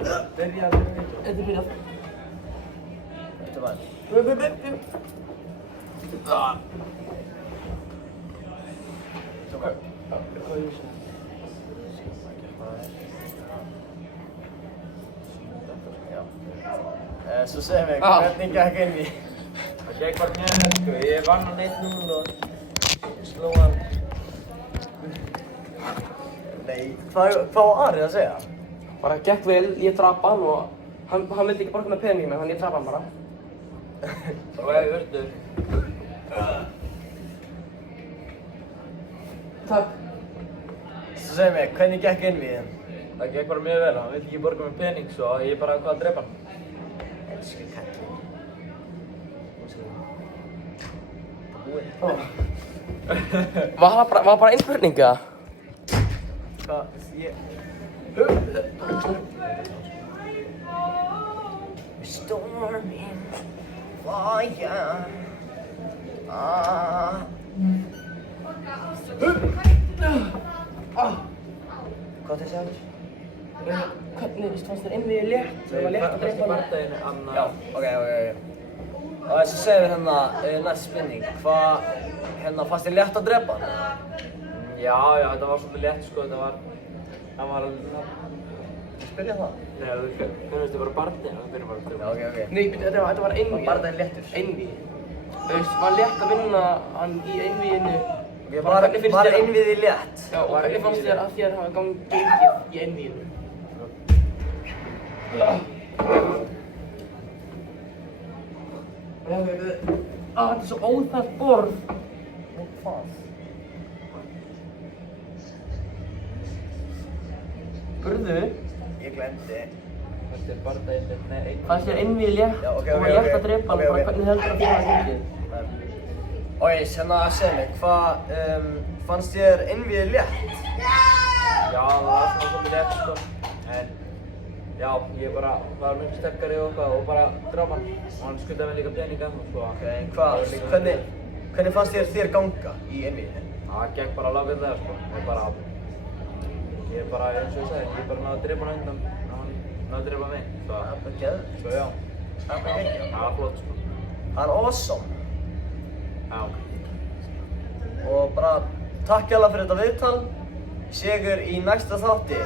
Byrjað. Þetta er byrjað. Þetta var. Hvað er það? Svo segðu mig, hvernig gekk inn í? Það gekk bara mjög vel sko, ég vann hann 1-0 og sló hann. Nei, hvað var Ari að segja? Bara gekk vel, ég drap hann og hann vildi ekki borga með peningi mig, þannig ég drap hann bara. Og ég vörður. Takk. Svo segðu mig, hvernig gekk inn í þinn? Það gekk bara mjög vel, hann vildi ekki borga með pening svo ég bara ákvað að drepa hann. Elsku kallinn. Var bara ein spurning eða? Hvað, Storm in fire. Hvað þið segja? Hvernig fannst þér innviðið létt? Það var létt að Fyrst í drepa hann. bardaginu, Anna. Já, ok. Og þess að segja við næst spurning, hvað, fannst þér létt að drepa hann? Já, þetta var svolítið létt sko, hann var alveg... Spyrja það? Nei, þú veist, þetta var bardaginu, það byrjum bara að drepa. Já, ok. Nei, þetta var einvíð. Var bardaginn léttur? Einvíð. Þú veist, var létt að vinna hann í einvíðinu. Var einvíðið létt? Já, og hvernig fannst þér að þér hafa gengið í einvíðinu? Þetta er svo óþægt borð. Og hvað? Burðu, Ég glemdi. Þetta er bardaginu, nei, einn. fannst þér einvíð létt Já, ok. og var létt að drepa hann, bara hvernig heldur að þér hafa gengið? Ok, að segja mig, hvað, fannst þér einvíðið létt? Já, það var svona svolítið létt sko, en já, ég bara var mjög sterkari og eitthvað og bara draf hann og hann skuldaði mér líka peninga og svo. Ok, hvernig fannst þér ganga í einvíðinu? Það gekk bara lágætlega sko, ég bara, eins og ég sagði, ég bara náði að drepa hann undan og hann náði að drepa mig, Það er bara geðveikt. svo já, Það er bara geggjað. það var flott sko. Það er awesome. Já, Og bara takk hérlega fyrir þetta viðtal. Sigur í næsta þátti.